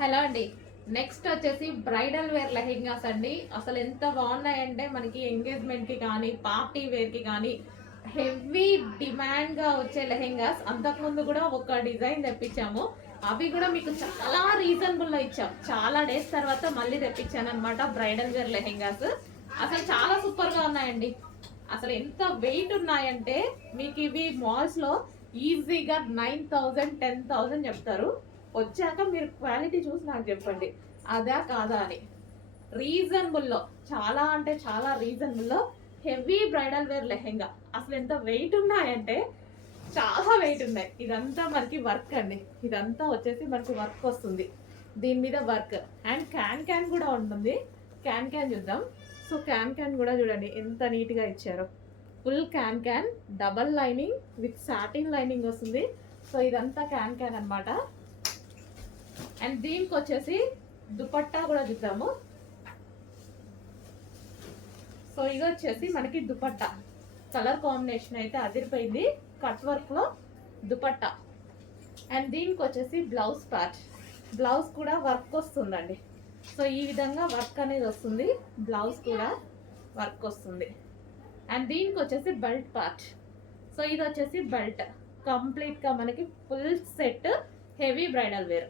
Hello అండి. Next వచ్చేసి bridal wear lehengas అండి. అసలు ఎంత బాగున్నాయంటే మనకి ఎంగేజ్మెంట్కి కానీ పార్టీ వేర్కి కానీ హెవీ డిమాండ్గా వచ్చే లెహెంగాస్. అంతకుముందు కూడా ఒక డిజైన్ తెప్పించాము, అవి కూడా మీకు చాలా రీజనబుల్లో ఇచ్చాం. చాలా డేస్ తర్వాత మళ్ళీ తెప్పించాను అనమాట బ్రైడల్ వేర్ లెహెంగాస్. అసలు చాలా సూపర్గా ఉన్నాయండి. అసలు ఎంత వెయిట్ ఉన్నాయంటే మీకు ఇవి మాల్స్లో ఈజీగా 9,000 10,000 చెప్తారు. వచ్చాక మీరు క్వాలిటీ చూసి నాకు చెప్పండి అదా కాదా అని. రీజనబుల్లో, చాలా అంటే చాలా రీజనబుల్లో హెవీ బ్రైడల్ వేర్ లెహెంగా. అసలు ఎంత వెయిట్ ఉన్నాయంటే చాలా వెయిట్ ఉన్నాయి. ఇదంతా మనకి వర్క్ అండి. ఇదంతా వచ్చేసి మనకి వర్క్ వస్తుంది, దీని మీద వర్క్. అండ్ క్యాన్ కూడా ఉంటుంది. క్యాన్ చూద్దాం. సో క్యాన్ కూడా చూడండి ఎంత నీట్గా ఇచ్చారో. Full can double lining with satin lining వస్తుంది. సో ఇదంతా క్యాన్ అనమాట. అండ్ దీనికి వచ్చేసి దుపట్టా కూడా చూద్దాము. సో ఇది వచ్చేసి మనకి దుపట్టా కలర్ కాంబినేషన్ అయితే అదిరిపోయింది. కట్ వర్క్ లో దుపట్టా. అండ్ దీనికి వచ్చేసి బ్లౌజ్ పార్ట్. బ్లౌజ్ కూడా వర్క్ వస్తుందండి. సో ఈ విధంగా వర్క్ అనేది వస్తుంది, బ్లౌజ్ కూడా వర్క్ వస్తుంది. అండ్ దీనికి వచ్చేసి బెల్ట్ పార్ట్. సో ఇది వచ్చేసి బెల్ట్. కంప్లీట్గా మనకి full set heavy bridal wear.